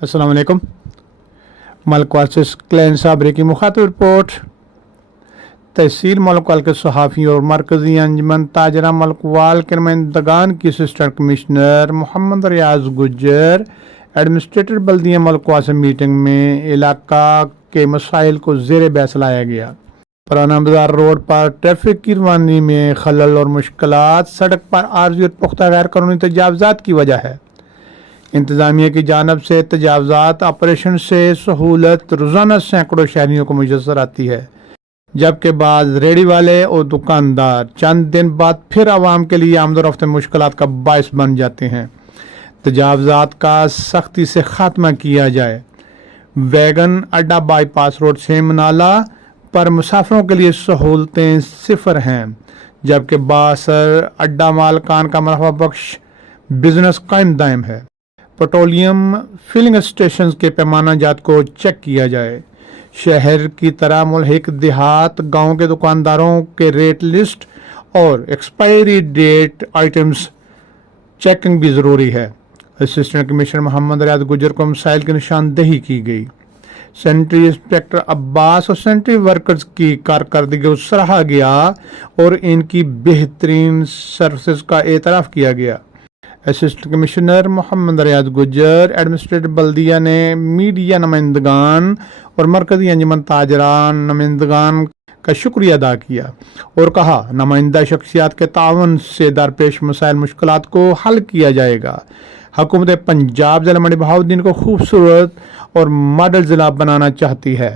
अस्सलाम वालेकुम। Malak versus clan साबरे की मुखातिब रिपोर्ट। तहसील मलकवाल के सहाफ़ी और मरकज़ी अंजमन ताजरा मलकवाल के नुमाइंदगान की असिस्टेंट कमिश्नर मोहम्मद रियाज गुज्जर एडमिनिस्ट्रेटर बल्दिया मलकवाल से मीटिंग में इलाका के मसाइल को ज़ेर बहस लाया गया। पुराना बाजार रोड पर ट्रैफिक की रवानी में खलल और मुश्किलात सड़क पर आर्जी और पुख्ता गैर कानूनी तजावज़ात की वजह है। इंतज़ामिया की जानब से तजावज़ात ऑपरेशन से सहूलत रोज़ाना सैकड़ों शहरियों को मुयस्सर आती है, जबकि बाद रेडी वाले और दुकानदार चंद दिन बाद फिर आवाम के लिए आमदोरफ्त मुश्किलात का बायस बन जाते हैं। तजावज़ात का सख्ती से खात्मा किया जाए। वैगन अड्डा बाईपास रोड से मनाला पर मुसाफिरों के लिए सहूलतें सिफर हैं, जबकि बासर अड्डा मालकान का मुनाफा बख्श बिजनेस कायम दायम है। पेट्रोलियम फिलिंग स्टेशन के पैमाना जात को चेक किया जाए। शहर की तरह मुल्हिक देहात गांव के दुकानदारों के रेट लिस्ट और एक्सपायरी डेट आइटम्स चेकिंग भी ज़रूरी है। असिस्टेंट कमिश्नर मोहम्मद रियाज गुज्जर को मसाइल की निशानदेही की गई। सैनिटरी इंस्पेक्टर अब्बास और सैनिटरी वर्कर्स की कारकर्दगी को सराहा गया और इनकी बेहतरीन सर्विसेज का एतराफ़ किया गया। असिस्टेंट कमिश्नर मोहम्मद रियाज गुज्जर एडमिनिस्ट्रेटर बल्दिया ने मीडिया नुमाइंदगान और मरकज़ी अंजमन ताजरान नुमाइंदगान का शुक्रिया अदा किया और कहा नुमाइंदा शख्सियात के तावन से दरपेश मसाइल मुश्किलात को हल किया जाएगा। हुकूमत पंजाब ज़िला मंडी बहाउद्दीन को खूबसूरत और मॉडल ज़िला बनाना चाहती है।